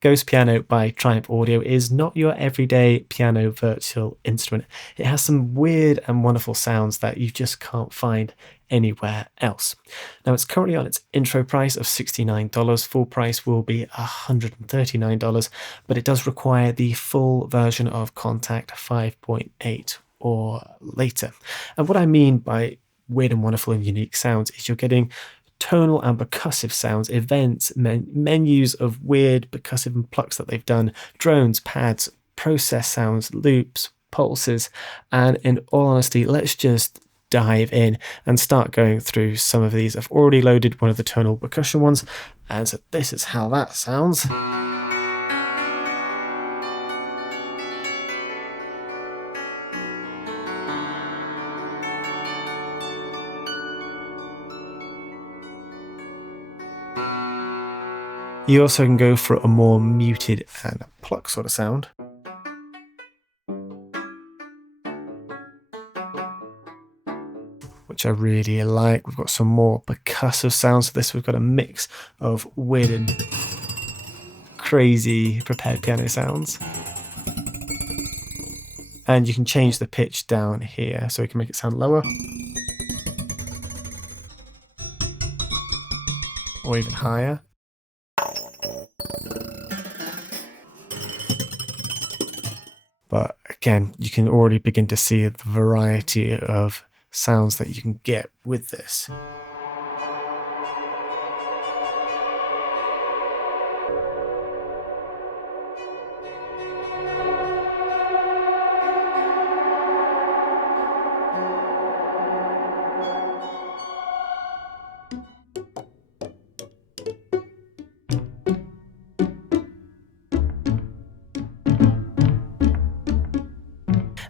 Ghost Piano by Triumph Audio is not your everyday piano virtual instrument. It has some weird and wonderful sounds that you just can't find anywhere else. Now, it's currently on its intro price of $69. Full price will be $139, but it does require the full version of Contact 5.8 or later. And what I mean by weird and wonderful and unique sounds is you're getting tonal and percussive sounds, events, menus of weird percussive and plucks that they've done, drones, pads, process sounds, loops, pulses, and in all honesty, let's just dive in and start going through some of these. I've already loaded one of the tonal percussion ones, and so this is how that sounds. You also can go for a more muted and pluck sort of sound. Which I really like. We've got some more percussive sounds for this. We've got a mix of weird and crazy prepared piano sounds. And you can change the pitch down here, so we can make it sound lower. Or even higher. But again, you can already begin to see the variety of sounds that you can get with this.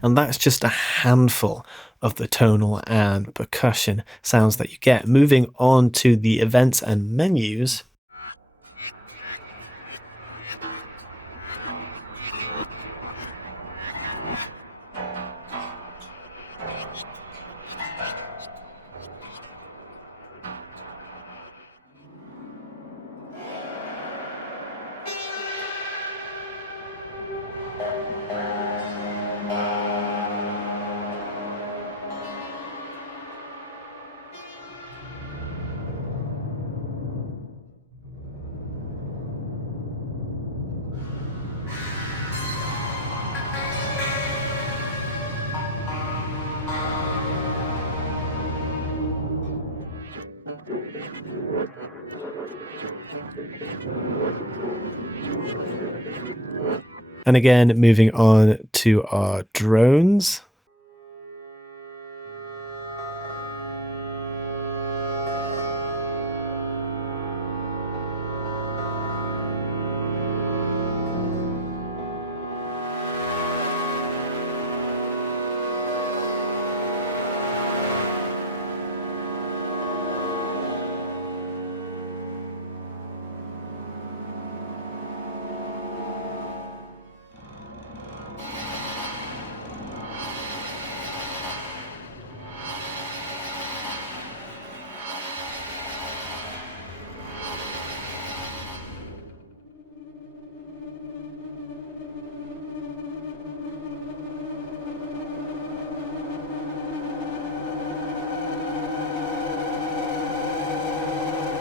And that's just a handful of the tonal and percussion sounds that you get. Moving on to the events and menus. And again, moving on to our drones.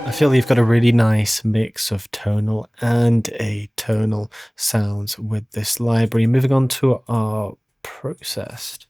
I feel you've got a really nice mix of tonal and atonal sounds with this library. Moving on to our processed.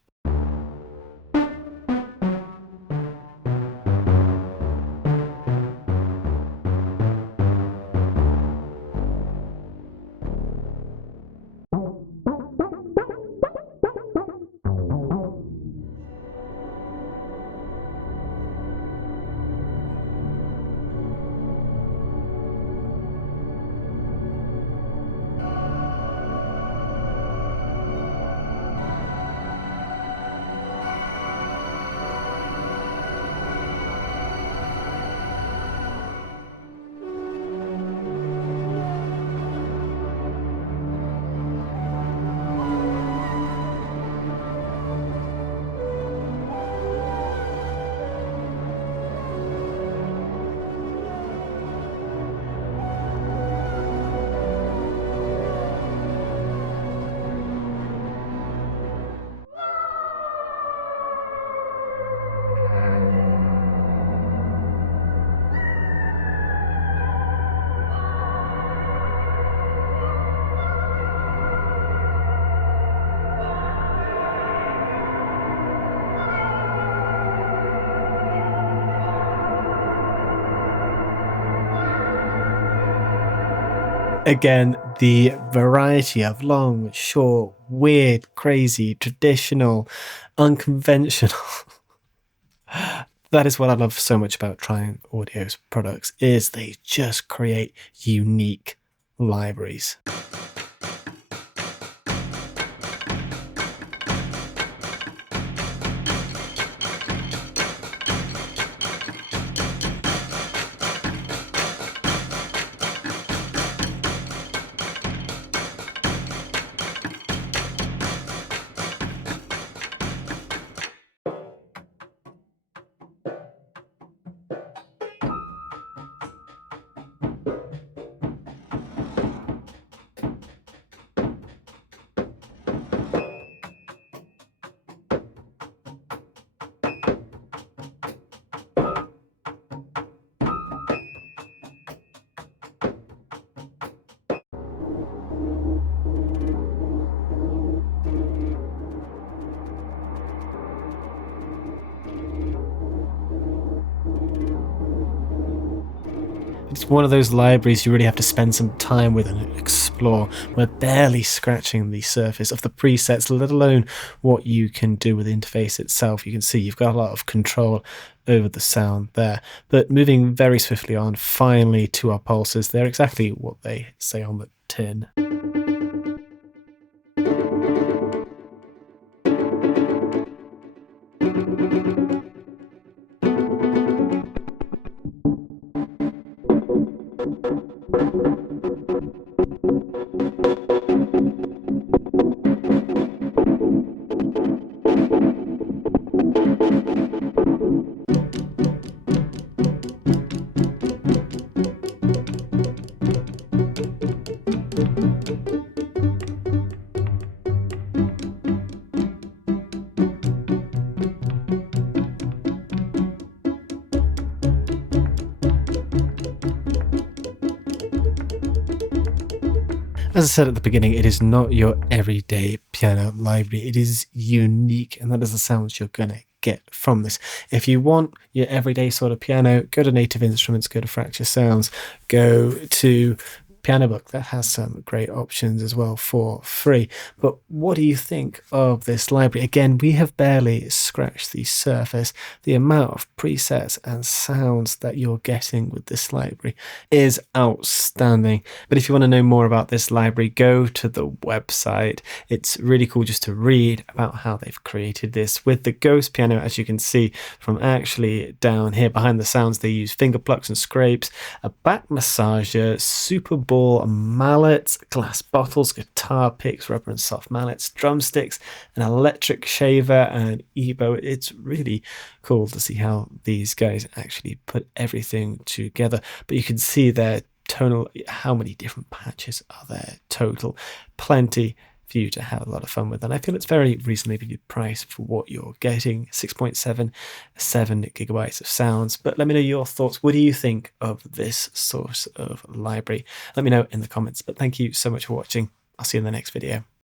Again, the variety of long, short, weird, crazy, traditional, unconventional. That is what I love so much about Triumph Audio's products, is they just create unique libraries. It's one of those libraries you really have to spend some time with and explore. We're barely scratching the surface of the presets, let alone what you can do with the interface itself. You can see you've got a lot of control over the sound there. But moving very swiftly on, finally to our pulses. They're exactly what they say on the tin. As I said at the beginning, it is not your everyday piano library. It is unique, and that is the sounds you're going to get from this. If you want your everyday sort of piano, go to Native Instruments, go to Fracture Sounds, go to Piano Book. That has some great options as well for free. But what do you think of this library? Again, we have barely scratched the surface. The amount of presets and sounds that you're getting with this library is outstanding. But if you want to know more about this library, go to the website. It's really cool just to read about how they've created this. With the Ghost piano, as you can see from actually down here behind the sounds, they use finger plucks and scrapes, a back massager, super ball mallets, glass bottles, guitar picks, rubber and soft mallets, drumsticks, an electric shaver, and EBow. It's really cool to see how these guys actually put everything together. But you can see their tonal, how many different patches are there total. Plenty for you to have a lot of fun with, and I feel it's very reasonably priced for what you're getting. 6.7, 7 gigabytes of sounds. But let me know your thoughts. What do you think of this sort of library? Let me know in the comments. But thank you so much for watching. I'll see you in the next video.